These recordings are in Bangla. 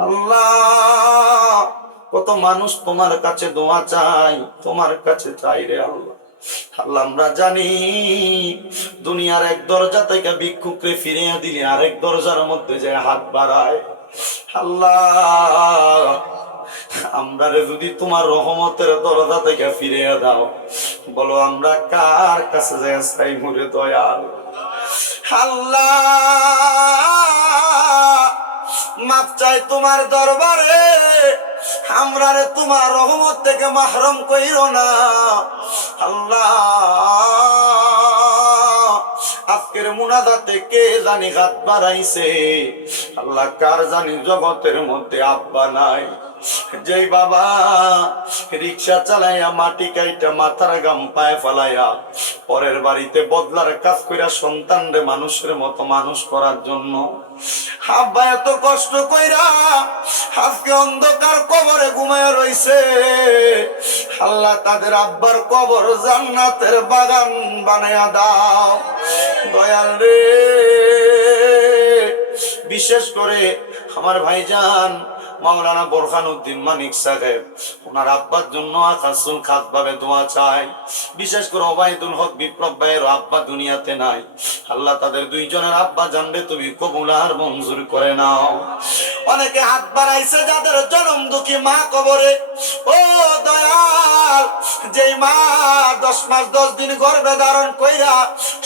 আল্লাহ, কত মানুষ তোমার কাছে দোয়া চাই, তোমার কাছে চাই রে আল্লাহ। আল্লাহ, আমরা জানি দুনিয়ার এক দরজা থেকে ভিক্ষুকরে ফিরিয়ে দিলে আরেক দরজার মধ্যে যায় হাত বাড়ায়। আল্লাহ, আমরা যদি তোমার রহমতের দরজা থেকে ফিরিয়ে দাও, বলো আমরা কার কাছে যায় চাই মুরে দয়াল। আল্লাহ, মাপ চাই তোমার দরবারে, আমরা রে তোমার রহমত থেকে মাহরুম কইরো না। আল্লাহ, আজকের মুনাজাতে কে জানি হাত বাড়াইছে। আল্লাহ, কার জানি জগতের মধ্যে আব্বা নাই, যেই বাবা রিক্সা চালাইয়া মাটি কাইটা মাথার গাম পায়ে ফালাইয়া পরের বাড়িতে বদলার কাজ কইরা সন্তান রে মানুষের মতো মানুষ করার জন্য আব্বা এত কষ্ট কইরা আজকে অন্ধকার কবরে ঘুমায় রইছে। আল্লাহ, তাদের আব্বার কবর জান্নাতের বাগান বানায়া দাও দয়াল রে। বিশেষ করে আমার ভাইজান মাওলানা বোরহানুদ্দিন মানিক সাহেব, ওনার আব্বার জন্য আকাশুল খাস ভাবে দোয়া চাই। বিশেষ করে ওবায়দুল হক বিপ্লব ভাইয়ের আব্বা দুনিয়াতে নাই। আল্লাহ, তাদের দুইজনের আব্বা জানবে তুমি কবুল আর মঞ্জুর করে নাও। অনেকে হাত বাড়াইছে যাদের জনম দুঃখী মা কবরে। ও দয়াল, যেই মা 10 মাস 10 দিন গর্ভে ধারণ কইরা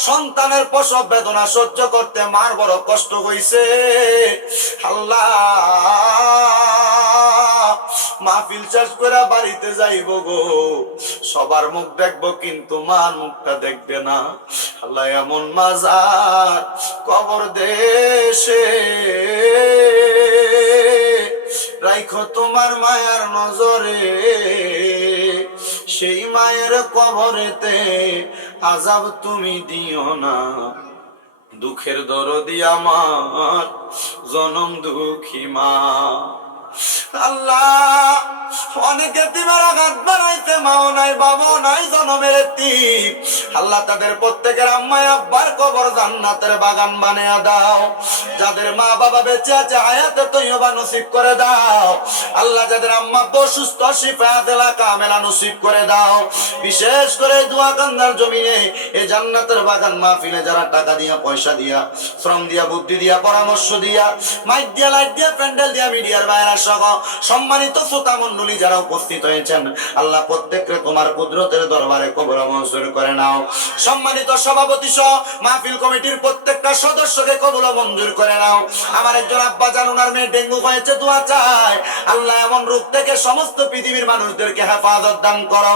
সন্তানের প্রসব বেদনা সহ্য করতে মার বড় কষ্ট হইছে। আল্লাহ, মাহফিল শেষ করে বাড়িতে যাইব গো, সবার মুখ দেখবো কিন্তু মার মুখটা দেখবে না। আল্লাহ, এমন মাজার কবর দেশে রাইখো তোমার মায়ার নজরে, সেই মায়ের কবরেতে আযাব তুমি দিও না। দুঃখের দরদি আমার জনম দুঃখী মা। আল্লাহ, অনেকে তিমার আঘাত বানাইতে মাও নাই বাবাও নাই জনমের এতিম। আল্লাহ, তাদের প্রত্যেকের আম্মা আব্বার কবর জান্নাতের বাগান বানিয়ে দাও। যাদের মা বাবা বেঁচে আছে হায়াতে তৈয়বা নসিব করে দাও। আল্লাহ, যাদের আম্মা অসুস্থ শিফায়াত কামেলা নসিব করে দাও। বিশেষ করে দোয়া কান্দার জমিনে এই জান্নাতের বাগান মাহফিলে যারা টাকা দিয়া পয়সা দিয়া শ্রম দিয়া বুদ্ধি দিয়া পরামর্শ দিয়া মাইক দিয়া লাইট দিয়া প্যান্ডেল দিয়া মিডিয়ার বাইরা সহ সম্মানিত শ্রোতা মণ্ডলী যারা উপস্থিত হয়েছেন, আল্লাহ প্রত্যেককে তোমার কুদরতের দরবারে কবুল মঞ্জুর করে নাও। সম্মানিত সভাপতি সহ মাহফিল কমিটির প্রত্যেকটা সদস্যকে কবুল মঞ্জুর করে নাও। আমার একজন আব্বা জান, ওনার মেয়ে ডেঙ্গু হয়েছে, দোয়া চায় আল্লাহ এমন রোগ থেকে সমস্ত পৃথিবীর মানুষদেরকে হেফাজত দান করো।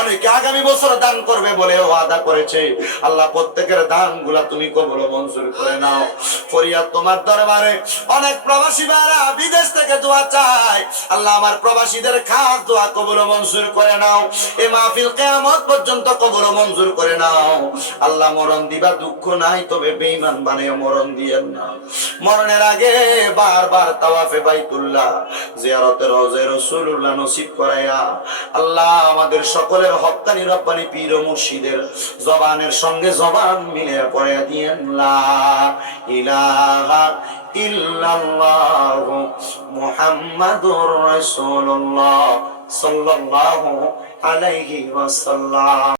অনেকে আগামী বছর দান করবে বলে ওয়াদা করেছে। আল্লাহ, প্রত্যেকের দানগুলা তুমি কবুল মঞ্জুর করে নাও। ফরিয়াদ তোমার দরবারে, অনেক প্রবাসী ভাইরা বিদেশ থেকে দোয়া চায়। আল্লাহ, আমার প্রবাসীদের খাস দোয়া কবুল মঞ্জুর করে নাও। এই মাহফিল কিয়ামত পর্যন্ত কবুল মঞ্জুর করে নাও। আল্লাহ, মরণ দিবা দুঃখ নাই, তবে বেঈমান বানায় মরণ দিয়েন না। মরণের আগে বারবার তাওয়াফে বাইতুল্লাহ জিয়ারতে রওজা রাসূলুল্লাহ নসিব করায়া আল্লাহ আমাদের সকলের হক্কানি রব্বানি পীর ও মুর্শিদের জবানের সঙ্গে জবান মিলিয়ে পড়ে দিয়েন লা ইলাহা ইল্লাল্লাহু মুহাম্মাদুর রাসূলুল্লাহ সাল্লাল্লাহু আলাইহি ওয়াসাল্লাম।